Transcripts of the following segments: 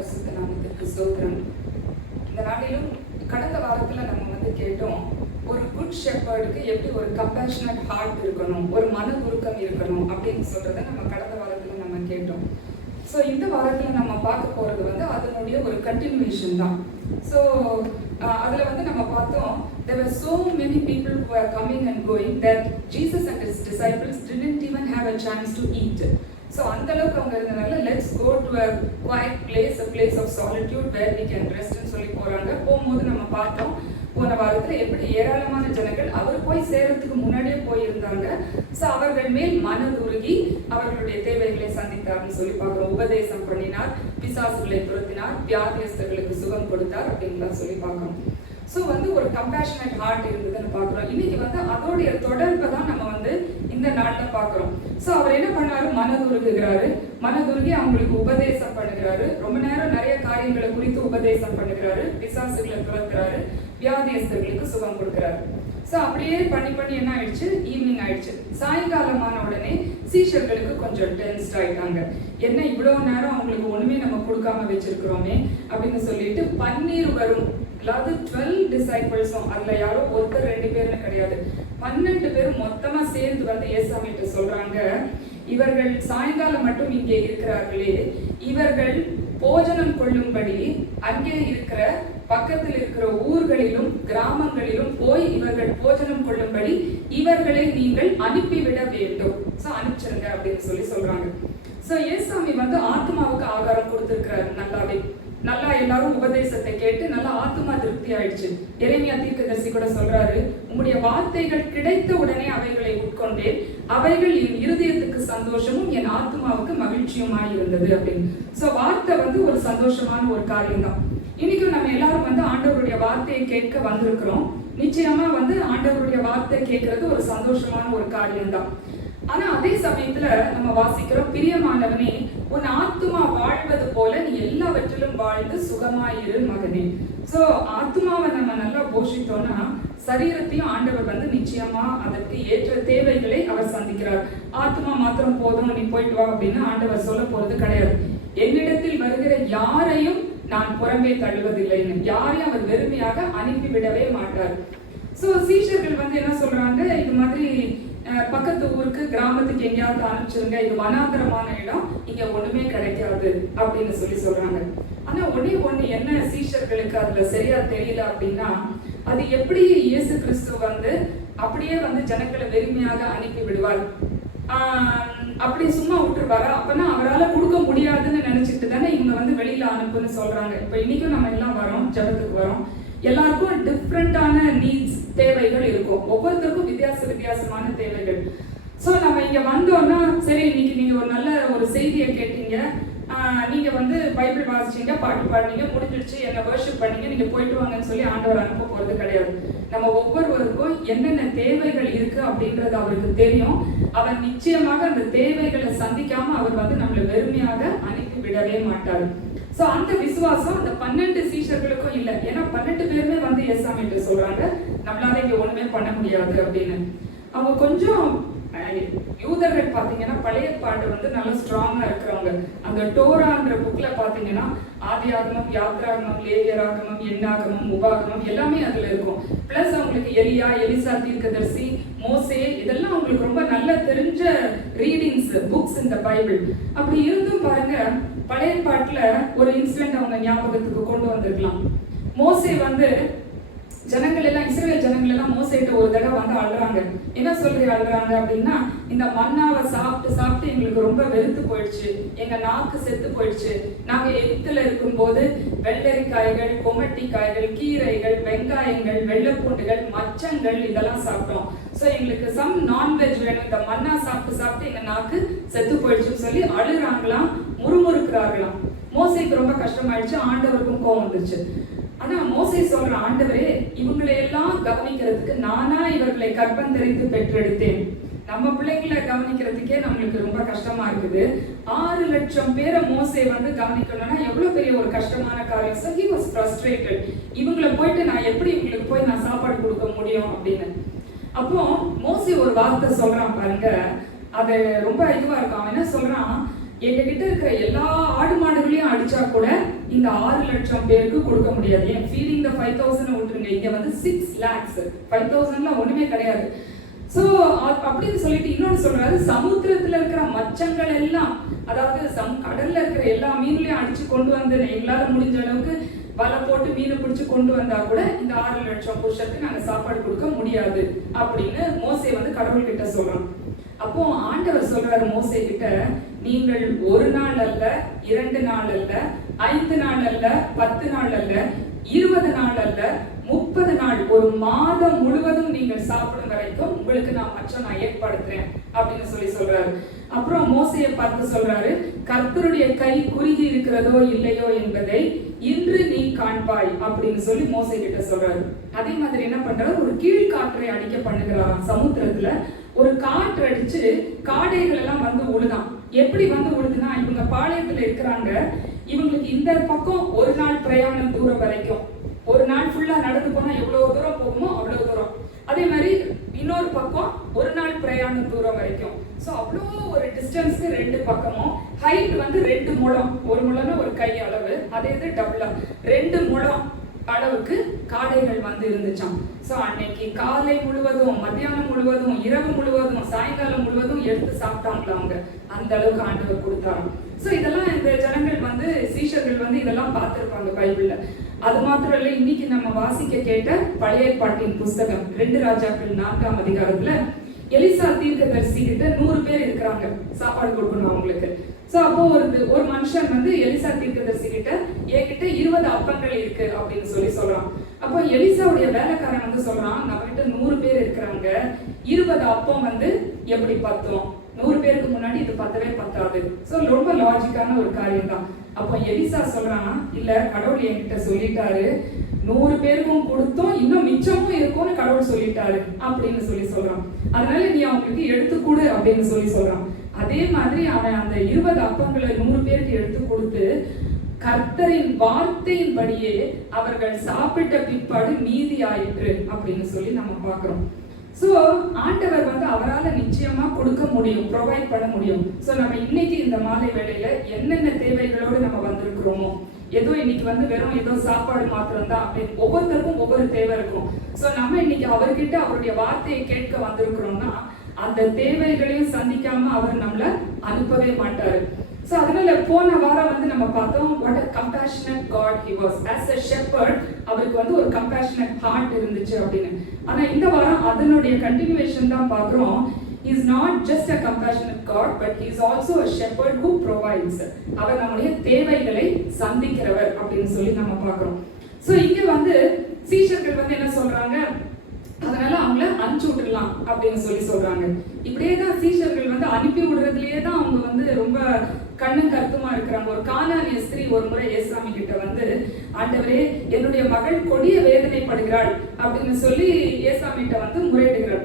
பரிசுத்த நாமத்திற்கு ஸ்தோத்திரம். இந்த நாளிலும் கடந்த வாரத்துல நம்ம கேட்டோம், ஒரு குட் ஷெப்பர்டுக்கு எப்படி ஒரு கம்பேஷனட் ஹார்ட் இருக்கணும், ஒரு மன உருக்கம் இருக்கணும் அப்படின்னு சொல்றதை நம்ம கடந்த வாரத்துல நம்ம கேட்டோம். ஸோ இந்த வாரத்தில் நம்ம பார்க்க போகிறது அதனுடைய ஒரு கண்டினியூஷன் தான். ஸோ அதில் நம்ம பார்த்தோம், there were so many people who were coming and going that Jesus and his disciples didn't even have a chance to eat. So அந்த அளவுக்கு அவங்க இருந்தனால let's go to a quiet place, a place of solitude where we can rest ன்னு சொல்லி போகிறாங்க. போகும்போது நம்ம பார்த்தோம், போன வாரத்தில் எப்படி ஏராளமான ஜனங்கள் அவர் போய் சேரத்துக்கு முன்னாடியே போயிருந்தாங்க. ஸோ அவர்கள் மேல் மனதுருகி அவர்களுடைய தேவைகளை சந்தித்தார்னு சொல்லி பார்க்குறோம். உபதேசம் பண்ணினார், பிசாசுகளை துரத்தினார், வியாதியஸ்தர்களுக்கு சுகம் கொடுத்தார் அப்படின்லாம் சொல்லி பார்க்குறோம். ஸோ ஒரு கம்பேஷனட் ஹார்ட் இருந்ததுன்னு பார்க்குறோம். இன்னைக்கு அதோடைய தொடர்பை தான் நம்ம இந்த நாட்டில் பார்க்குறோம். ஸோ அவர் என்ன பண்ணாரு, மனதுருகுகிறாரு, மனதுருகி அவங்களுக்கு உபதேசம் பண்ணுகிறாரு, ரொம்ப நேரம் நிறைய காரியங்களை குறித்து உபதேசம் பண்ணுகிறாரு, பிசாசுகளை துரத்துறாரு, வியாதியஸ்தர்களுக்கு சுகம் கொடுக்கிறாரு. ஸோ அப்படியே பண்ணி என்ன ஆயிடுச்சு, ஈவினிங் ஆயிடுச்சு. சாயங்காலமான உடனே சீஷர்களுக்கு கொஞ்சம் டென்ஸ்ட் ஆயிட்டாங்க. என்ன இவ்வளோ நேரம் அவங்களுக்கு ஒண்ணுமே நம்ம கொடுக்காம வச்சிருக்கிறோமே அப்படின்னு சொல்லிட்டு 12 வரும், அதாவது 12 டிசைபிள்ஸும், அதுல யாரோ ஒருத்தர் 2 பேர்னு கிடையாது, 12 பேரும் மொத்தமா சேர்ந்து ஏசாமிட்ட சொல்றாங்க, இவர்கள் சாயங்காலம் மட்டும் இங்கே இருக்கிறார்களே, இவர்கள் போஜனம் கொள்ளும்படி அங்கே இருக்கிற பக்கத்தில் இருக்கிற ஊர்களிலும் கிராமங்களிலும் போய் இவர்கள் போஜனம் கொள்ளும்படி இவர்களை நீங்கள் அனுப்பிவிட வேண்டும். சோ அனுப்பிச்சிருங்க அப்படின்னு சொல்லி சொல்றாங்க. சோ ஏசாமி ஆத்மாவுக்கு ஆகாரம் கொடுத்திருக்கிறாரு. நல்லா எல்லாரும் உபதேசத்தை கேட்டு நல்லா ஆத்மா திருப்தி ஆயிடுச்சு. எரேமியா தீர்க்கதரிசி கூட சொல்றாரு, உங்களுடைய வார்த்தைகள் கிடைத்த உடனே அவைகளை உட்கொண்டேன், அவைகள் என் இருதயத்துக்கு சந்தோஷமும் என் ஆத்மாவுக்கு மகிழ்ச்சியுமாய் இருந்தது அப்படின்னு. சோ வார்த்தை ஒரு சந்தோஷமான ஒரு காரியம் தான். இன்னைக்கும் நம்ம எல்லாரும் ஆண்டவருடைய வார்த்தையை கேட்க வந்திருக்கிறோம். நிச்சயமா ஆண்டவருடைய வார்த்தை கேட்கறது ஒரு சந்தோஷமான ஒரு காரியம் தான். ஆனா அதே சமயத்துல நம்ம வாசிக்கிறோம், பிரியமானவனே, உன் ஆத்துமா வாழ்வது போல நீ எல்லாவற்றிலும் வாழ்ந்து சுகமாயிரு மகனே. சோ ஆத்மாவை நம்ம நல்லா போஷித்தோம்னா சரீரத்தையும் ஆண்டவர் நிச்சயமா அதற்கு ஏற்ற தேவைகளை அவர் சந்திக்கிறார். ஆத்மா மாத்திரம் போதும், நீ போயிட்டு வா அப்படின்னு ஆண்டவர் சொல்ல போறது கிடையாது. என்னிடத்தில் வருகிற யாரையும் நான் புறம்பே தள்ளுவதில்லைன்னு, யாரையும் அவர் வெறுமையாக அனுப்பிவிடவே மாட்டார். சோ சீஷர்கள் என்ன சொல்றாங்க, இது மாதிரி பக்கத்து ஊருக்கு கிராமத்துக்கு எங்கேயாவது அனுப்பிச்சிருங்க, இது வனாந்தரமான இடம், இங்க ஒண்ணுமே கிடைக்காது அப்படின்னு சொல்றாங்க. ஆனா ஒண்ணு என்ன சீஷர்களுக்கு அதுல சரியா தெரியல அப்படின்னா, அது எப்படி இயேசு கிறிஸ்து அப்படியே ஜனங்களை வெறுமையாக அனுப்பி விடுவார், அப்படி சும்மா விட்டுருவாரா, அப்பனா அவரால் கொடுக்க முடியாதுன்னு நினைச்சிட்டு தானே இவங்க வெளியில அனுப்புன்னு சொல்றாங்க. இப்ப இன்னைக்கும் நம்ம எல்லாம் வரோம், ஜபத்துக்கு வரோம், எல்லாருக்கும் டிஃப்ரெண்டான நீட்ஸ், தேவைகள் இருக்கும், ஒவ்வொருத்தருக்கும் வித்தியாசமான தேவைகள். ஸோ நம்ம இங்க வந்தோம்னா சரி, இன்னைக்கு நீங்க ஒரு நல்ல ஒரு செய்தியை கேட்டீங்க, நீங்க பைபிள் வாசிச்சீங்க, பாட்டு பாடுனீங்க, முடிஞ்சிடுச்சு, என்ன வர்ஷிப் பண்ணீங்க, நீங்க போயிட்டு வாங்கன்னு சொல்லி ஆண்டவர் அனுப்ப போறது கிடையாது. நம்ம ஒவ்வொருவருக்கும் என்னென்ன தேவைகள் இருக்கு அப்படின்றது அவருக்கு தெரியும். அவர் நிச்சயமாக அந்த தேவைகளை சந்திக்காம அவர் நம்மளை வெறுமையாக அனுப்பி விடவே மாட்டார். சோ அந்த விசுவாசம் அந்த 12 சீஷர்களுக்கும் இல்லை. ஏன்னா 12 பேருமே ஏசாமிட்ட சொல்றாங்க, நம்மளால இங்க ஒண்ணுமே பண்ண முடியாது அப்படின்னு. அவங்க கொஞ்சம் யூதர்கள் பாத்தீங்கன்னா பழைய பாட்டு நல்லா ஸ்ட்ராங்கா இருக்கிறவங்க. அந்த டோரான்ற புக்ல பாத்தீங்கன்னா ஆதியாகமம், யாத்ராகமம், லேவியராகமம், எண்ணாகமம், உபாகமம் எல்லாமே அதுல இருக்கும். பிளஸ் அவங்களுக்கு எலியா, எலிசா தீர்க்கதரிசி, மோசே, இதெல்லாம் அவங்களுக்கு ரொம்ப நல்ல தெரிஞ்ச ரீடிங்ஸ், புக்ஸ் இந்த பைபிள். அப்படி இருந்தும் பாருங்க, பழைய பாட்டுல ஒரு இன்சிடென்ட் அவங்க ஞாபகத்துக்கு கொண்டு வந்திருக்கலாம். மோசே ஜனங்கள் எல்லாம், இஸ்ரேல் ஜனங்கள் எல்லாம் மோசேட்ட ஒரு தடவை அழுறாங்க. என்ன சொல்லி அழுறாங்க அப்படின்னா, இந்த மன்னாவை சாப்பிட்டு எங்களுக்கு ரொம்ப வெறுத்து போயிடுச்சு, எங்க நாக்கு செத்து போயிடுச்சு, நாங்க எகிப்துல இருக்கும்போது வெள்ளரிக்காய்கள், கொமட்டிக்காய்கள், கீரைகள், வெங்காயங்கள், வெள்ளைப்பூண்டுகள், மச்சங்கள் இதெல்லாம் சாப்பிட்டோம். ஸோ எங்களுக்கு சம் நான்வெஜ் வேணும், இந்த மன்னா சாப்பிட்டு எங்க நாக்கு செத்து போயிடுச்சுன்னு சொல்லி அழுறாங்களாம், முறுமுறுக்கிறார்களாம். மோசேக்கு ரொம்ப கஷ்டமாயிடுச்சு, ஆண்டவருக்கும் கோவம் வந்துச்சு. ஆனா மோசே சொல்ற, ஆண்டவரே, இவங்களை எல்லாம் கவனிக்கிறதுக்கு நானா இவர்களை கற்பந்தரித்து பெற்றெடுத்தேன், நம்ம பிள்ளைங்களை கவனிக்கிறதுக்கே நம்மளுக்கு ரொம்ப கஷ்டமா இருக்குது, 6 லட்சம் பேரை மோசே கவனிக்கணும்னா எவ்வளவு பெரிய ஒரு கஷ்டமான காரியம். So he was frustrated. இவங்களை போயிட்டு நான் எப்படி இவங்களுக்கு போய் நான் சாப்பாடு கொடுக்க முடியும் அப்படின்னு. அப்போ மோசே ஒரு வார்த்தை சொல்றான் பாருங்க, அது ரொம்ப இதுவா இருக்கும். அவன் என்ன சொல்றான், எங்க கிட்ட இருக்கிற எல்லா ஆடு மாடுகளையும் அடிச்சா கூட இந்த 6 லட்சம் பேருக்கு கொடுக்க முடியாது. ஏன் ஃபீடிங் த 5000 விட்டுருங்க, இங்க வந்து 6 lakhs, 5000ல ஒண்ணுமே கிடையாது. சோ அப்படின்னு சொல்லிட்டு இன்னொன்னு சொல்றாரு, சமுத்திரத்துல இருக்கிற மச்சங்கள் எல்லாம், அதாவது கடல்ல இருக்கிற எல்லா மீன்லயும் அடிச்சு கொண்டு வந்து எங்களால முடிஞ்ச அளவுக்கு வலை போட்டு மீனை பிடிச்சு கொண்டு வந்தா கூட இந்த 6 லட்சம் புருஷத்துக்கு நாங்க சாப்பாடு கொடுக்க முடியாது அப்படின்னு மோசே வந்து கடவுள் கிட்ட சொல்றோம். அப்போ ஆண்டவர் சொல்றாரு மோசே கிட்ட, நீங்கள் 1 நாள் அல்ல, 2 நாள் அல்ல, 5 நாள் அல்ல, 10 நாள் அல்ல, 20 நாள் அல்ல, 30 நாள், ஒரு மாதம் முழுவதும் நீங்கள் சாப்பிடும் வரைக்கும் உங்களுக்கு நான் ஏற்படுத்துறேன் அப்படின்னு சொல்றாரு. அப்புறம் மோசையை பார்த்து சொல்றாரு, கர்த்தருடைய கை குறுகி இருக்கிறதோ இல்லையோ என்பதை இன்று நீ காண்பாய் அப்படின்னு சொல்லி மோசே கிட்ட சொல்றாரு. அதே மாதிரி என்ன பண்றாரு, ஒரு கீழ்காற்றை அடிக்க பண்ணுகிறாராம் சமுத்திரத்துல. ஒரு காற்று அடிச்சு காடைகள் எல்லாம் வந்து உழுதான். எப்படி வந்து உழுதுன்னா, இவங்க பாளையத்துல இருக்கிறாங்க, இவங்களுக்கு இந்த பக்கம் 1 நாள் பிரயாணம் தூரம் வரைக்கும், ஒரு நாள் ஃபுல்லா நடந்து போனா எவ்வளவு தூரம் போகுமோ அவ்வளவு தூரம், அதே மாதிரி இன்னொரு பக்கம் 1 நாள் பிரயாணம் தூரம் வரைக்கும். சோ அவ்வளோ ஒரு டிஸ்டன்ஸ்க்கு 2 பக்கமும் ஹைட் வந்து 2 முழம், 1 முழம்னா ஒரு கை அளவு, அதே இது டபுளா 2 முழம் அளவுக்கு காடைகள் வந்து இருந்துச்சாம். சோ அன்னைக்கு காலை முழுவதும், மத்தியானம் முழுவதும், இரவு முழுவதும், சாயங்காலம் முழுவதும் எடுத்து சாப்பிட்டாங்களா அவங்க, அந்த அளவுக்கு ஆண்டவர் கொடுத்தாராம். சோ இதெல்லாம் இந்த ஜனங்கள் வந்து, சீஷர்கள் வந்து இதெல்லாம் பார்த்திருப்பாங்க பைபிள்ல. அது மாத்திரம் இல்ல, இன்னைக்கு நம்ம வாசிக்க கேட்ட பழைய பாட்டின் புஸ்தகம் 2 ராஜாக்கள் 4ஆம் அதிகாரத்துல எலிசா தீர்க்கதரிசி கிட்ட 100 பேர் இருக்கிறாங்க, சாப்பாடு கொடுக்கணும் அவங்களுக்கு. சோ அப்போ ஒரு மனுஷன் வந்து எலிசா தீர்க்கதரிசி கிட்ட, என்கிட்ட 20 அப்பங்கள் இருக்கு அப்படின்னு சொல்றான். அப்போ எலிசாவுடைய வேலைக்காரன் வந்து சொல்றான், நம்ம கிட்ட 100 பேர் இருக்கிறாங்க, 20 அப்பம் வந்து எப்படி பத்தும், 100 பேருக்கு முன்னாடி இது பத்தவே பத்தாது. சோ ரொம்ப லாஜிக்கான ஒரு காரியம் தான். அப்போ எலிசா சொல்றான், இல்ல கடவுள் என்கிட்ட சொல்லிட்டாரு, 100 பேருக்கும் கொடுத்தோம், இன்னும் மிச்சமும் இருக்கும்னு கடவுள் சொல்லிட்டாரு அப்படின்னு சொல்றான். அதனால நீ அவங்களுக்கு எடுத்து கொடு அப்படின்னு சொல்றான். அதே மாதிரி அவன் அந்த 20 அப்பங்களை 100 பேருக்கு எடுத்து கொடுத்து, கர்த்தரின் வார்த்தையின்படியே அவர்கள் சாப்பிட்ட பிற்பாடு மீதி ஆயிற்று அப்படின்னு சொல்லி நம்ம பார்க்கிறோம். சோ ஆண்டவர் வந்து அவரால் நிச்சயமா கொடுக்க முடியும், ப்ரொவைட் பண்ண முடியும். சோ நம்ம இன்னைக்கு இந்த மாலை வேளையில என்னென்ன தேவைகளோடு நம்ம வந்திருக்கிறோமோ, ஏதோ இன்னைக்கு வந்து வெறும் ஏதோ சாப்பாடு மாத்திரம் தான் அப்படின்னு, ஒவ்வொருத்தருக்கும் ஒவ்வொரு தேவை இருக்கும். சோ நம்ம இன்னைக்கு அவர்கிட்ட அவருடைய வார்த்தையை கேட்க வந்திருக்கிறோம்னா, அந்த தேவைகளையும் சந்திக்காம அவர் நம்மள அனுப்பவே மாட்டாரு. சோ அதனால போன வாரம் வந்து நம்ம பார்த்தோம், what a compassionate God he was. As a shepherd, அவருக்கு வந்து ஒரு compassionate heart இருந்துச்சு அப்படின்னு. ஆனா இந்த வாரம் அதனுடைய கண்டினியூவேஷன் தான் பார்க்கிறோம். He is not just a compassionate God, but he is also a shepherd who provides. அவர் நம்முடைய தேவைகளை சந்திக்கிறவர் அப்படின்னு சொல்லி நம்ம பார்க்கிறோம். சோ இங்க வந்து சீஷர்கள் வந்து என்ன சொல்றாங்க, அதனால அவங்கள அனுப்பிச்சு விட்டுடலாம் அப்படின்னு சொல்றாங்க. இப்படியே தான் சீஷர்கள் வந்து அனுப்பி விடுறதுலயே தான் அவங்க வந்து ரொம்ப கண்ணும் கருத்துமா இருக்கிறாங்க. ஒரு கானானிய ஸ்திரீ ஒரு முறை ஏசாமி கிட்ட வந்து, ஆண்டவரே என்னுடைய மகள் கொடிய வேதனைப்படுகிறாள் அப்படின்னு சொல்லி ஏசாமிகிட்ட வந்து முறையிடுகிறாள்.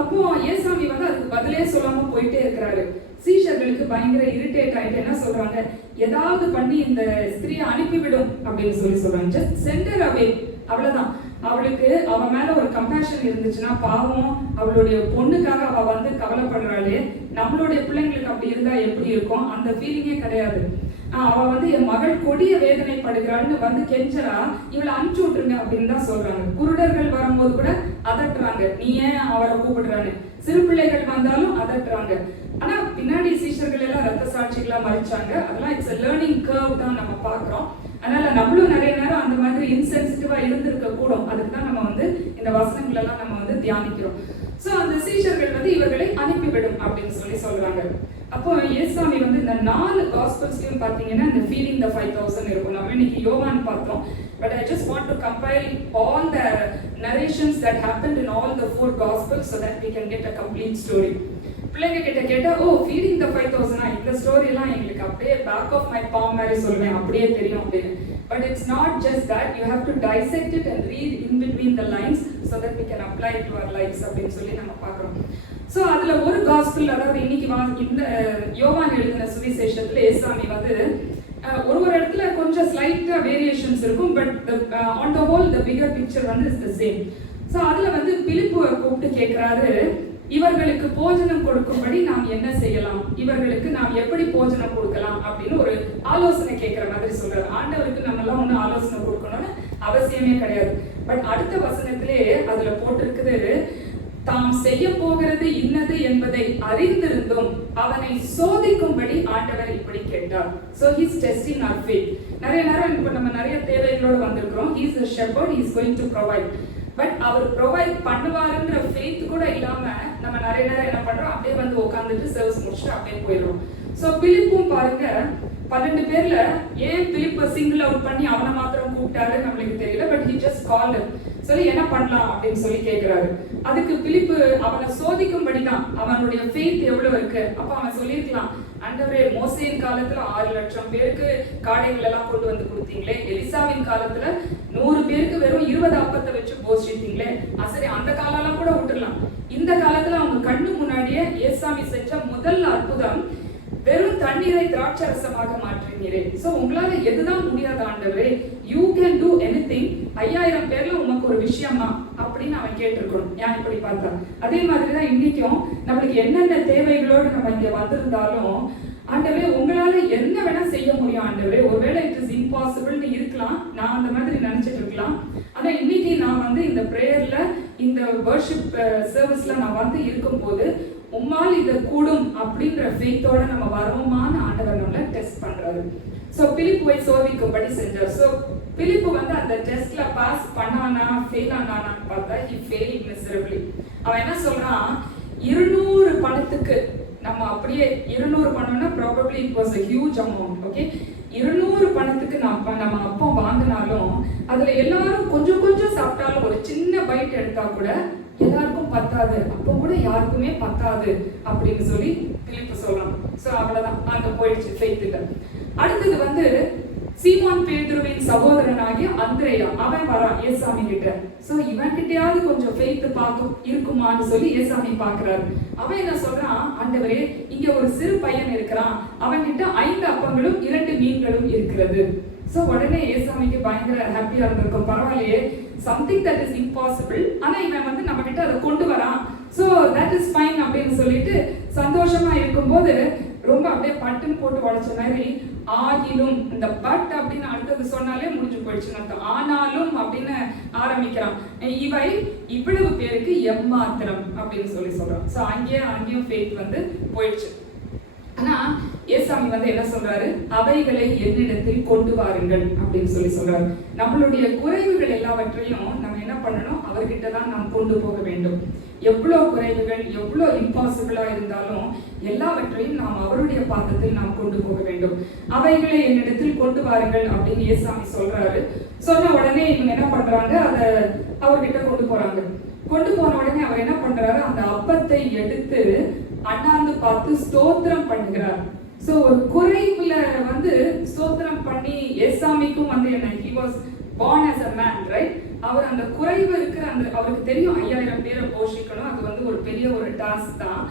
அப்போ ஏசாமி வந்து அதுக்கு பதிலே சொல்லாம போயிட்டே இருக்கிறாரு. சீஷர்களுக்கு பயங்கர இரிட்டேட் ஆயிட்டு என்ன சொல்றாங்க, ஏதாவது பண்ணி இந்த ஸ்திரீயை அனுப்பிவிடும் அப்படின்னு சொல்றாங்க. ஜஸ்ட் சென்ட் ஹர் அவே, அவ்வளவுதான். அவளுக்கு அவ மேல ஒரு கம்பேஷன் இருந்துச்சுன்னா, பாவம் அவளுடைய பொண்ணுக்காக அவ வந்து கவலைப்படுறாளே, நம்மளுடைய பிள்ளைங்களுக்கு அப்படி இருந்தா எப்படி இருக்கும், அந்த ஃபீலிங்கே கிடையாது. அவ வந்து என் மகள் கொடிய வேதனைப்படுகிறாள்னு வந்து கெஞ்சரா, இவளை அனுப்பிச்சு விட்டுருங்க அப்படின்னு தான் சொல்றாங்க. குருடர்கள் வரும்போது கூட அதட்டுறாங்க, நீ ஏன் அவளை கூப்பிடுறான்னு. சிறு பிள்ளைகள் வந்தாலும் அதட்டுறாங்க. ஆனா பின்னாடி சீஷர்கள் எல்லாம் ரத்த சாட்சிகளா மறிச்சாங்க. அதெல்லாம் இட்ஸ் a learning curve தான் நம்ம பாக்குறோம். அதனால நம்மளும் நிறைய நேரம் அந்த மாதிரி இன்சென்சிட்டிவா இருந்திருக்க கூடும். அதுக்கு தான் நம்ம வந்து இந்த வசனங்கள் எல்லாம் நம்ம வந்து தியானிக்கிறோம். சோ அந்த சீஷர்கள் வந்து இவர்களை அனுப்பிவிடும் அப்படின்னு சொல்றாங்க. அப்போ ஏசாமி வந்து இந்த 4 காஸ்பல்ஸ்லயும் பாத்தீங்கன்னா இந்த ஃபீடிங் த 5000 இருக்கும். நம்ம இன்னைக்கு யோவான் பார்த்தோம். But I just want to compile all the narrations that happened in all the 4 gospels so that we can get a complete story. பிள்ளைங்க கிட்ட கேட்டா, ஓ ஃபீடிங் த 5000, இந்த ஸ்டோரி எல்லாம் எங்களுக்கு அப்படியே பேக் ஆஃப் மை பாம் மாதிரி சொல்லுவேன், அப்படியே தெரியும் அப்படின்னு. But it's not just that, you have to dissect it and read in between the lines so that we can apply it to our lives அப்படின்னு சொல்லி நம்ம பார்க்கிறோம். சோ அதுல ஒரு காஸ்பல், அதாவது இன்னைக்கு இந்த யோவான் எழுதின சுவிசேஷத்துல ஏசாமி வந்து ஒரு இடத்துல கொஞ்சம் ஸ்லைட்டா வேரியேஷன்ஸ் இருக்கும், but on the whole the bigger picture வந்து is the same. சோ அதுல வந்து பிலிப்புவை கூப்பிட்டு கேட்கிறாரு, இவர்களுக்கு போஜனம் கொடுக்கும்படி நாம் என்ன செய்யலாம், இவர்களுக்கு நாம் எப்படி போஜனம் கொடுக்கலாம் அப்படின்னு ஒரு ஆலோசனை கேட்கிற மாதிரி சொல்றாரு. ஆண்டவருக்கு நம்ம எல்லாம் ஒன்றும் ஆலோசனை கொடுக்கணும்னு அவசியமே கிடையாது. பட் அடுத்த வசனத்திலே அதுல போட்டிருக்குது, தாம் செய்ய போகிறது இன்னது என்பதை அறிந்திருந்தும் அவனை சோதிக்கும்படி ஆண்டவர் இப்படி கேட்டார். So he's testing our faith. நிறைய நேரம் இப்போ நம்ம நிறைய தேவைகளோடு வந்திருக்கிறோம். He is a shepherd, he is going to provide. But அவர் ப்ரொவைட் பண்ணுவாருன்ற ஃபெய்த் கூட இல்லாம நம்ம நிறைய நேரம் என்ன பண்றோம், அப்படியே வந்து உட்காந்துட்டு சர்வீஸ் முடிச்சுட்டு அப்படியே போயிடுறோம். ஸோ பிலிப்பும் பாருங்க, 12 பேர்ல ஏன் பிலிப்பை சிங்கிள் அவுட் பண்ணி அவனை மாத்திரம் கூப்பிட்டாரு நம்மளுக்கு தெரியல. But he just called him. சொல்லி என்ன பண்ணலாம் அப்படின்னு சொல்லி கேட்கிறாரு. அதுக்கு பிலிப்பு அவனை சோதிக்கும்படிதான், அவனுடைய ஃபெய்த் எவ்வளவு இருக்கு. அப்ப அவன் சொல்லியிருக்கலாம், ஆண்டவரே மோசேயின் காலத்துல 6 லட்சம் பேருக்கு காடைகள் எல்லாம் கொண்டு வந்து கொடுத்தீங்களே, எலிசாவின் காலத்துல 100 பேருக்கு வெறும் 20 அப்பத்தை வச்சு போஷித்தீங்களே, சரி அந்த காலெல்லாம் கூட விட்டுடலாம். இந்த காலத்துல அவங்க கண்ணு முன்னாடியே ஏசாமி செஞ்ச முதல் அற்புதம், வெறும் தண்ணீரை திராட்சரசமாக மாற்றினீரே. சோ உங்களால எதுதான் முடியாத ஆண்டவரே, யூ கேன் டூ எனிதிங். 5000 பேர்ல உனக்கு ஒரு விஷயமா அப்படின்னு அவன் கேட்டிருக்கணும். ஏன் இப்படி பார்த்தா அதே மாதிரிதான் இன்னைக்கும் நம்மளுக்கு என்னென்ன தேவைகளோடு நம்ம இங்க வந்திருந்தாலும், ஆண்டவரே உங்களால என்ன வேணா செய்ய முடியும் ஆண்டவரே. ஒருவேளை இட் இஸ் இம்பாசிபிள்னு இருக்கலாம், நான் அந்த மாதிரி நினைச்சிட்டு இருக்கலாம். ஆனா இன்னைக்கு நான் வந்து இந்த பிரேயர்ல, இந்த வர்ஷிப் சர்வீஸ்ல நான் வந்து இருக்கும்போது, உம்மால் இது கூடும் அப்படின்ற ஃபெய்த்தோட நம்ம வரவுமான ஆண்டவர் நம்மளை டெஸ்ட் பண்றாரு. ஸோ பிலிப்புவை சோதிக்கும்படி செஞ்சார். ஸோ பிலிப்பு வந்து அந்த டெஸ்ட்ல பாஸ் பண்ணானா ஃபெயில் ஆனான்னு பார்த்தா he failed miserably. அவன் என்ன சொல்றான், 200 பணத்துக்கு நம்ம அப்படியே 200 பணம்னா probably it was a huge amount. Okay, 200 பணத்துக்கு நம்ம அப்போ வாங்கினாலும் அதுல எல்லாரும் கொஞ்சம் கொஞ்சம் சாப்பிட்டாலும், ஒரு சின்ன பைட் எடுத்தா கூட எல்லாருக்கும் பத்தாது, அப்போ கூட யாருக்குமே பத்தாது அப்படின்னு சொல்லி பிலிப்பு சொல்றான். சோ அவ்வளவுதான், அங்க போயிடுச்சு ஃபெய்த்ல. அடுத்தது வந்து சீமோன் பேதுருவின் சகோதரனாகிய அந்திரேயா, அவன் வரான் ஏசாமி கிட்ட. சோ இவன் கிட்டயாவது கொஞ்சம் ஃபெய்த் பார்க்க இருக்குமான்னு சொல்லி ஏசாமி பாக்குறாரு. அவன் என்ன சொல்றான், ஆண்டவரே இங்க ஒரு சிறு பையன் இருக்கிறான், அவன் கிட்ட 5 அப்பங்களும் 2 மீன்களும் இருக்கிறது. சோ உடனே ஏசாமிக்கு பயங்கர ஹாப்பியா இருந்திருக்கும். பரவாயில்லையே, சம்திங் தட் இஸ் இம்பாசிபிள், ஆனா இவன் வந்து நம்ம கிட்ட அதை கொண்டு வரான், சோ தட் இஸ் ஃபைன் அப்படின்னு சொல்லிட்டு சந்தோஷமா இருக்கும்போது ரொம்ப அப்படியே பட்டுன்னு போட்டு உடைச்ச மாதிரி, ஆகிலும் இந்த பட் அப்படின்னு அடுத்தது சொன்னாலே முடிஞ்சு போயிடுச்சு அர்த்தம். ஆனாலும் அப்படின்னு ஆரம்பிக்கிறான். இவை இவ்வளவு பேருக்கு எம்மாத்திரம் அப்படின்னு சொல்லி சொல்றான். சோ அங்கேயும் ஃபெய்த் வந்து போயிடுச்சு. ஆனா ஏசாமி வந்து என்ன சொல்றாரு, அவைகளை என்னிடத்தில் கொண்டு வாருங்கள் அப்படின்னு சொல்லி சொல்றாரு. நம்மளுடைய குறைவுகள் எல்லாவற்றையும் நம்ம என்ன பண்ணணும், அவர்கிட்ட தான் நாம் கொண்டு போக வேண்டும். எவ்வளவு குறைவுகள், எவ்வளவு இம்பாசிபிளா இருந்தாலும் எல்லாவற்றையும் நாம் அவருடைய பாதத்தில் நாம் கொண்டு போக வேண்டும். அவைகளை என்னிடத்தில் கொண்டு வாருங்கள் அப்படின்னு ஏசாமி சொல்றாரு. சொன்ன உடனே இவங்க என்ன பண்றாங்க, அதை அவர்கிட்ட கொண்டு போறாங்க. கொண்டு போன உடனே அவர் என்ன பண்றாரு, அந்த அப்பத்தை எடுத்து அண்ணாந்து பார்த்து ஸ்தோத்திரம் பண்ணுகிறார். சோ ஒரு குறைவுல வந்து ஸ்தோத்திரம் பண்ணி, ஏசாமிக்கும் வந்து என்ன, he was born as a man, right? அவர் அந்த குறைவு இருக்கிற அந்த, அவருக்கு தெரியும் 5000 பேரை போஷிக்கணும், அது வந்து ஒரு பெரிய ஒரு டாஸ்க் தான்.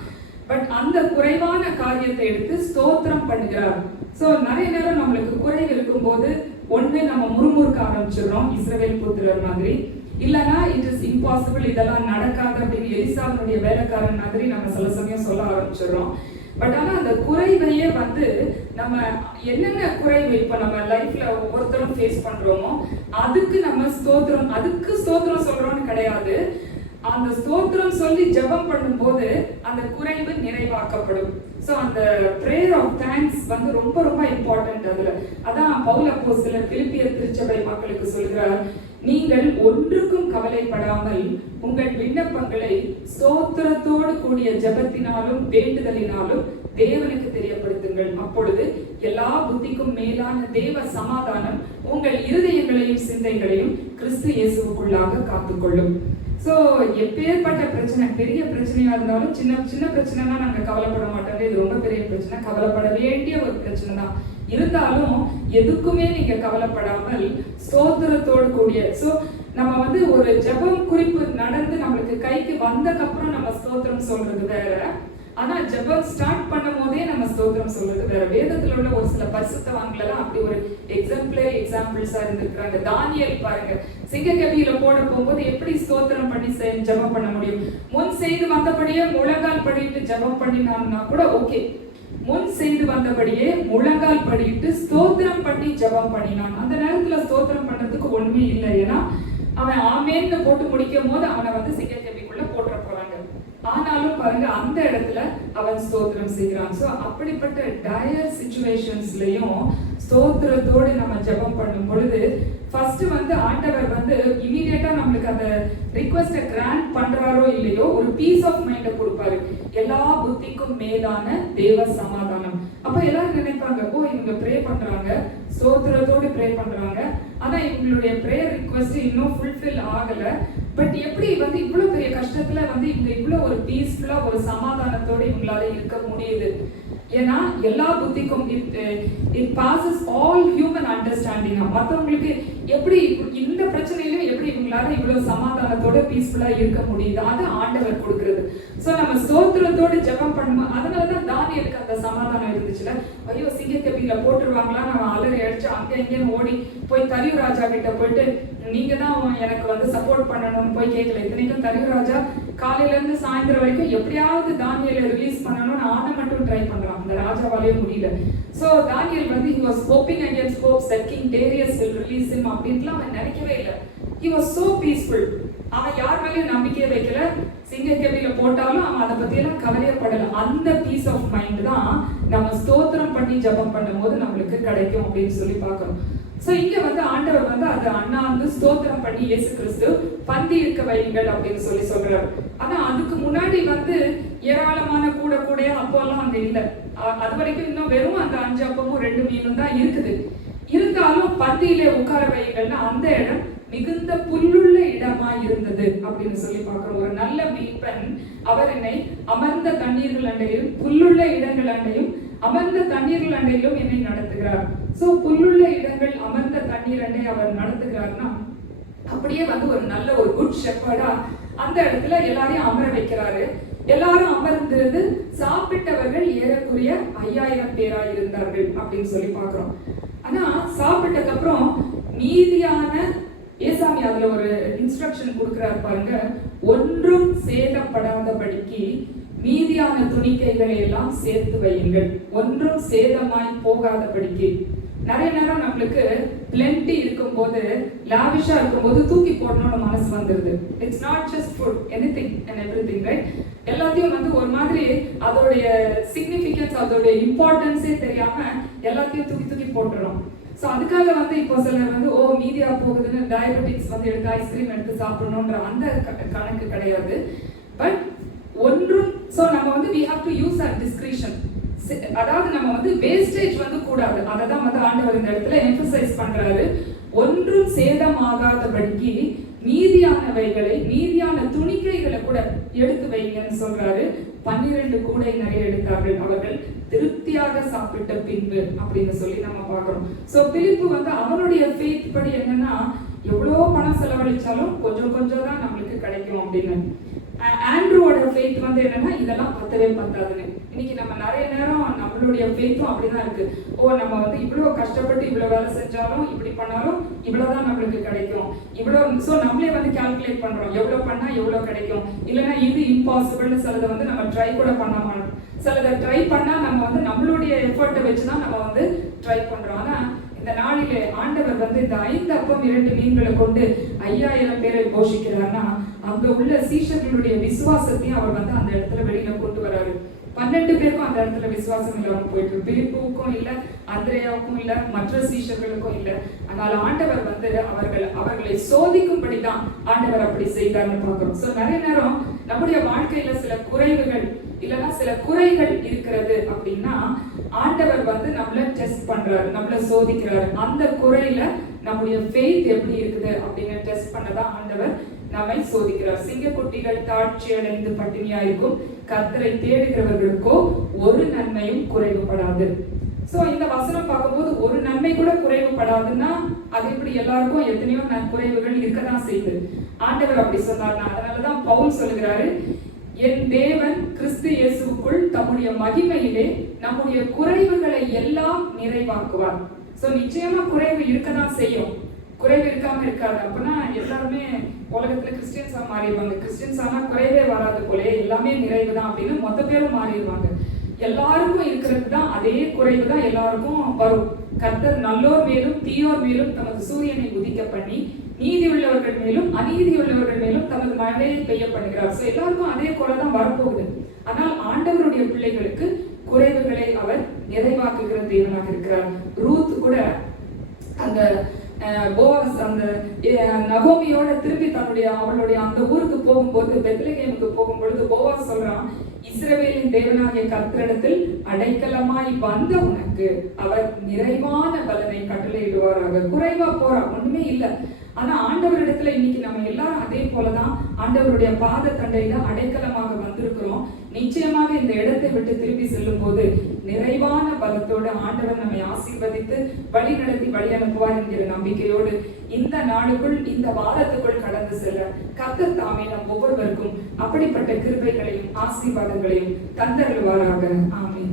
பட் அந்த குறைவான காரியத்தை எடுத்து ஸ்தோத்திரம் பண்ணுகிறார். சோ நிறைய நேரம் நம்மளுக்கு குறைவு இருக்கும்போது ஒண்ணு நம்ம முறுமுறுக்க ஆரம்பிச்சிடுறோம், இஸ்ரவேல் புத்திரர் மாதிரி. இல்லனா இட் இஸ் இம்பாசிபிள், இதெல்லாம் நடக்காது அப்படின்னு எலிசாவினுடைய வேலைக்காரன் மாதிரி நம்ம சில சமயம் சொல்ல ஆரம்பிச்சிடுறோம். பட் ஆனா அந்த குறைவையே வந்து நம்ம என்னென்ன குறைவு இப்ப நம்ம லைஃப்ல ஒவ்வொருத்தரும் ஃபேஸ் பண்றோமோ அதுக்கு நம்ம ஸ்தோத்திரம் சொல்றோம்னு கிடையாது. அந்த ஸ்தோத்திரம் சொல்லி ஜெபம் பண்ணும்போது அந்த குறைவு நிறைவாக்கப்படும். சோ அந்த பிரேயர் ஆஃப் தேங்க்ஸ் வந்து ரொம்ப ரொம்ப இம்பார்ட்டன்ட். அதுல அதான் பவுல் அப்போஸ்தலர் பிலிப்பியர் திருச்சபை மக்களுக்கு சொல்கிறார், நீங்கள் ஒன்றுக்கும் கவலைப்படாமல் உங்கள் விண்ணப்பங்களை ஸ்தோத்திரத்தோடு கூடிய ஜெபத்தினாலும் வேண்டுதலினாலும் தேவனுக்கு தெரியப்படுத்துங்கள். அப்பொழுது எல்லா புத்திக்கும் மேலான தேவ சமாதானம் உங்கள் இருதயங்களையும் சிந்தைகளையும் கிறிஸ்து இயேசுவுக்குள்ளாக காத்துக்கொள்ளும். சோ எப்பேற்பட்ட பிரச்சனை, பெரிய பிரச்சனையா இருந்தாலும் சின்ன பிரச்சனைனா நாங்க கவலைப்பட மாட்டோம். இது ரொம்ப பெரிய பிரச்சனை, கவலைப்பட வேண்டிய ஒரு பிரச்சனை தான். இருந்தாலும் எதுக்குமே நீங்க கவலைப்படாமல் ஸ்தோத்திரத்தோடு கூடிய, சோ நம்ம வந்து ஒரு ஜெபம் குறிப்பு நடந்து நம்மளுக்கு கைக்கு வந்தக்கப்புறம் நம்ம ஸ்தோத்திரம் சொல்றது வேற. ஆனா ஜெபம் ஸ்டார்ட் பண்ணும் போதே நம்ம ஸ்தோத்திரம் சொல்றது வேற. வேதத்துல உள்ள ஒரு சில பரிசுத்தவான்கள் எல்லாம் அப்படி ஒரு எக்ஸாம்பிள்ஸா இருந்திருக்கிறாங்க. தானியேல் பாருங்க, சிங்கக்கபியில போட போகும்போது எப்படி ஸ்தோத்திரம் பண்ணி ஜெபம் பண்ண முடியும்? முன் செய்து வந்தபடியே முழங்கால் படிட்டு ஜெபம் பண்ணினான்னா கூட ஓகே. முன் செய்து வந்தபடியே முழங்கால் படிட்டு ஸ்தோத்திரம் பண்ணி ஜெபம் பண்ணினான். அந்த நேரத்துல ஸ்தோத்திரம் பண்றதுக்கு ஒண்ணுமே இல்லை. ஏன்னா அவன் ஆமேன்னு போட்டு முடிக்கும் போது அவனை வந்து சிங்கக்கபிக்குள்ள போட்டுற போறாங்க. ஆனாலும் பாருங்க, அந்த இடத்துல அவன் ஸ்தோத்திரம் செய்கிறான். சோ அப்படிப்பட்ட டயர் சிச்சுவேஷன்ஸ்லயும் ஸ்தோத்திரத்தோடு நம்ம ஜெபம் பண்ணும் பொழுது ஃபர்ஸ்ட் வந்து ஆண்டவர் வந்து இமீடியட்டா நம்மளுக்கு அந்த ரிக்வெஸ்ட கிராண்ட் பண்றாரோ இல்லையோ ஒரு பீஸ் ஆஃப் மைண்ட கொடுப்பாரு. எல்லா புத்திக்கும் மேலான தேவ சமாதானம். அப்ப எல்லாரும் நினைப்பாங்க, ஓ இவங்க ப்ரே பண்றாங்க, ஸ்தோத்திரத்தோடு ப்ரே பண்றாங்க, ஆனா இவங்களுடைய ப்ரேயர் ரிக்வெஸ்ட் இன்னும் ஃபுல்ஃபில் ஆகல. பட் எப்படி வந்து இவ்வளவு பெரிய கஷ்டத்துல வந்து இவங்க இவ்வளவு ஒரு பீஸ்ஃபுல்லா ஒரு சமாதானத்தோட இவங்களால இருக்க முடியுது? ஏன்னா எல்லா புத்திக்கும் it bosses all human understanding. மற்றவங்களுக்கு எப்படி இந்த பிரச்சனையிலும் எப்படி இவங்களால இவ்வளவு சமாதானத்தோட பீஸ்ஃபுல்லா இருக்க முடியுது? அது ஆண்டவர் கொடுக்கிறது. சோ நம்ம ஸ்தோத்திரத்தோடு ஜெபம் பண்ணுவோம். அதனாலதான் தானியேலுக்கு அந்த சமாதானம் இருந்துச்சுல. ஐயோ சிங்கக்கபியில போட்டுருவாங்களா, நம்ம அலறி அடிச்சு அங்க இங்கன்னு ஓடி போய் தரியு ராஜா கிட்ட போயிட்டு நீங்க தான் எனக்கு வந்து சப்போர்ட் பண்ணணும்னு போய் கேட்கல. இத்தனைக்கும் தரியு ராஜா காலையில இருந்து சாயந்தரம் வரைக்கும் எப்படியாவது தானியேலை ரிலீஸ் பண்ணணும்னு ஆன மட்டும் ட்ரை பண்றான். அந்த ராஜாவாலே முடியல. சோ தானியேல் வந்து he was hoping against hopes that King Darius will release him அப்படின்லாம் அவன் நினைக்கவே இல்லை. he was so peaceful. அவன் யார் மேலேயும் நம்பிக்கையை வைக்கல. சிங்கக்கபியில போட்டாலும் அவன் அதை பத்தி எல்லாம் கவலையப்படல. அந்த பீஸ் ஆஃப் மைண்ட் தான் நம்ம ஸ்தோத்திரம் பண்ணி ஜெபம் பண்ணும் போது நம்மளுக்கு கிடைக்கும் அப்படின்னு சொல்லி பார்க்கணும். சோ இங்க வந்து ஆண்டவர் வந்து அது அண்ணா வந்து ஸ்தோத்திரம் பண்ணி இயேசு கிறிஸ்து பந்தி இருக்க வையுங்கள் அப்படின்னு சொல்லி சொல்றாரு. ஆனா அதுக்கு முன்னாடி வந்து ஏராளமான கூட அப்போல்லாம் அங்க இல்ல. அது வரைக்கும் இன்னும் வெறும் அந்த 5 அப்பமும் 2 மீனும் தான் இருக்குது. இருந்தாலும் பந்தியிலே உட்கார வையுங்கள்னா அந்த இடம் மிகுந்த புல்லுள்ள இடமா இருந்தது அப்படின்னு சொல்லி பார்க்கிறோம். ஒரு நல்ல மீட்பன் அவர் என்னை அமர்ந்த தண்ணீர்கள் அண்டையும் புல்லுள்ள இடங்கள் அண்டையும் அமர்ந்த தண்ணீர்கள் அண்டையிலும் என்னை நடத்துகிறார். சோ புல்லுள்ள இடங்கள் அமர்ந்த தண்ணீர் அண்டை அவர் நடத்துகிறார்னா அப்படியே வந்து ஒரு நல்ல ஒரு குட் ஷெப்பர்டா அந்த இடத்துல எல்லாரையும் அமர வைக்கிறாரு. எல்லாரும் அமர்ந்திருந்து சாப்பிட்டவர்கள் ஏறக்குறைய 5000 பேரா இருந்தார்கள் அப்படின்னு சொல்லி பார்க்கிறோம். ஆனா சாப்பிட்டதுக்கு அப்புறம் மீதியான ஏசாமி அதுல ஒரு இன்ஸ்ட்ரக்ஷன் கொடுக்கிறாரு பாருங்க, ஒன்றும் சேதப்படாதபடிக்கு மீதியான துணிக்கைகளை எல்லாம் சேர்த்து வையுங்கள், ஒன்றும் சேதமாய் போகாதபடிக்கு. நிறைய நேரம் நம்மளுக்கு பிளென்டி இருக்கும் போது, லாவிஷா இருக்கும் போது தூக்கி போடணும்னு மனசு வந்துருது. It's not just food, anything and everything, right? எல்லாத்தையும் வந்து ஒரு மாதிரி அதோடைய சிக்னிஃபிகன்ஸ் அதோடைய இம்பார்ட்டன்ஸே தெரியாம எல்லாத்தையும் தூக்கி போட்டுறோம். ஸோ அதுக்காக வந்து இப்போ சிலர் வந்து மீதியா போகுதுன்னு டயபெட்டிக்ஸ் வந்து எடுத்து ஐஸ்கிரீம் எடுத்து சாப்பிடணுன்ற அந்த கணக்கு கிடையாது. பட் ஒன்றும் ஸோ நம்ம வந்து we have to use our discretion. அதாவது நம்ம வந்து வேஸ்டேஜ் வந்து கூடாது. அதை தான் வந்து ஆண்டவர் இந்த இடத்துல எம்பசைஸ் பண்றாரு. ஒன்றும் சேதமாகாதபடிக்கு மீதியானவைகளை மீதியான துணிக்கைகளை கூட எடுத்து வைங்கன்னு சொல்றாரு. 12 கூடை நிறைய எடுத்தார்கள், அவர்கள் திருப்தியாக சாப்பிட்ட பின்பு அப்படின்னு சொல்லி நம்ம பார்க்கிறோம். சோ பிலிப்பு வந்து அவனுடைய ஃபெய்த் படி என்னன்னா, எவ்வளோ பணம் செலவழிச்சாலும் கொஞ்சம் தான் நம்மளுக்கு கிடைக்கும் அப்படின்னு. ஆண்ட்ரூவோட ஃபெய்த் வந்து என்னன்னா, இதெல்லாம் பத்தவே பத்தாதுன்னு. இன்னைக்கு நம்ம நிறைய நேரம் நம்மளுடைய ஃபெய்த்தும் அப்படிதான் இருக்கு. நம்ம வந்து இவ்வளவு கஷ்டப்பட்டு இவ்வளவு வேலை செஞ்சாலும் இப்படி பண்ணாலும் இவ்வளவுதான் நம்மளுக்கு கிடைக்கும், இவ்வளவு. சோ நம்மளே வந்து கால்குலேட் பண்றோம், எவ்வளவு பண்ணா எவ்வளவு கிடைக்கும், இல்லைன்னா இது இம்பாசிபிள்னு சிலதை வந்து நம்ம ட்ரை கூட பண்ண மாட்டோம். சிலதை ட்ரை பண்ணா நம்ம வந்து நம்மளுடைய எஃபர்ட்டை வச்சுதான் நம்ம வந்து ட்ரை பண்றோம். ஆனா இந்த நாளிலே ஆண்டவர் வந்து இந்த 5 அப்பம் 2 மீன்களை கொண்டு 5000 பேரை போஷிக்கிறார்னா, அங்க உள்ள சீஷர்களுடைய விசுவாசத்தையும் அவர் வந்து அந்த இடத்துல வெளியில கொண்டு வராரு. 12 பேருக்கும் அந்த இடத்துல விசுவாசம் இல்லாம போயிட்டு, பிலிப்புக்கும் இல்ல, அந்திரேயாவுக்கும் இல்ல, மற்ற சீஷர்களுக்கும் இல்ல. ஆனால் ஆண்டவர் வந்து அவர்களை சோதிக்கும்படிதான் ஆண்டவர் அப்படி செய்தார்னு பார்க்கிறோம். சோ நிறைய நேரம் நம்முடைய வாழ்க்கையில சில குறைவுகள் இல்லைன்னா சில குறைகள் இருக்கிறது அப்படின்னா, ஆண்டவர் வந்து நம்மள டெஸ்ட் பண்றாரு, நம்மள சோதிக்கிறாரு. அந்த குறையில நம்முடைய ஃபெய்த் எப்படி இருக்குது அப்படின்னு டெஸ்ட் பண்ணதான் ஆண்டவர் நம்மை சோதிக்கிறார். சிங்கக்குட்டிகள் தாழ்ச்சி அடைந்து பட்டினியா இருக்கும், கர்த்தரை தேடுகிறவர்களுக்கோ ஒரு நன்மையும் குறைவுபடாது. சோ இந்த வசனம் பார்க்கும்போது ஒரு நன்மை கூட குறைவுபடாதுன்னா, அது இப்படி எல்லாருக்கும் எத்தனையோ குறைவுகள் இருக்கதான் செய்யுது. ஆண்டவர் அப்படி சொன்னார்னா, அதனாலதான் பவுல் சொல்லுகிறாரு, என் தேவன் கிறிஸ்து இயேசுவுக்குள் தம்முடைய மகிமையிலே நம்முடைய குறைவுகளை எல்லாம் நிறைவாக்குவார். சோ நிச்சயமா குறைவு இருக்கதான் செய்யும், குறைவு இருக்காம இருக்காது. அப்படின்னா எல்லாருமே உலகத்துல கிறிஸ்டியன்ஸா மாறிடுவாங்க. கிறிஸ்டியன்ஸ் ஆனா குறைவே வராது போல, எல்லாமே நிறைவு தான் அப்படின்னு மொத்த பேரும் மாறிடுவாங்க. எல்லாருக்கும் இருக்கிறது தான் அதே குறைவு தான் எல்லாருக்கும் வரும். கர்த்தர் நல்லோர் மேலும் தீயோர் மேலும் தமது சூரியனை உதிக்க பண்ணி நீதி உள்ளவர்கள் மேலும் அநீதி உள்ளவர்கள் மேலும் தமது மழையை பெய்ய பண்ணுகிறார். சோ எல்லாருக்கும் அதே குறை தான் வரப்போகுது. ஆனால் ஆண்டவருடைய பிள்ளைகளுக்கு குறைவுகளை அவர் நிறைவாக்குகிற தேவனாக இருக்கிறார். ரூத் கூட அந்த போவாஸ் அந்த நகோமியோட திரும்பி அவளுடைய அந்த ஊருக்கு போகும்போது, பெத்லகேமுக்கு போகும்பொழுது போவாஸ் சொல்றான், இஸ்ரவேலின் தேவனாகிய கர்த்தரிடத்தில் அடைக்கலமாய் வந்த உனக்கு அவர் நிறைவான பலனை கட்டளையிடுவாராக. குறைவா போறா, ஒண்ணுமே இல்லை. ஆனா ஆண்டவரிடத்துல இன்னைக்கு நம்ம எல்லாரும் அதே போலதான் ஆண்டவருடைய பாத தண்டையில அடைக்கலமாக வந்திருக்கிறோம். நிச்சயமாக இந்த இடத்தை விட்டு திருப்பி செல்லும் போது நிறைவான பலத்தோடு ஆண்டவர் நம்மை ஆசீர்வதித்து வழி நடத்தி வழி அனுப்புவார் என்கிற நம்பிக்கையோடு இந்த நாளுக்குள் இந்த வாரத்துக்குள் கடந்து செல்ல கர்த்தர் தாமே நம் ஒவ்வொருவருக்கும் அப்படிப்பட்ட கிருபைகளையும் ஆசீர்வாதங்களையும் தந்தருள்வாராக. ஆமென்.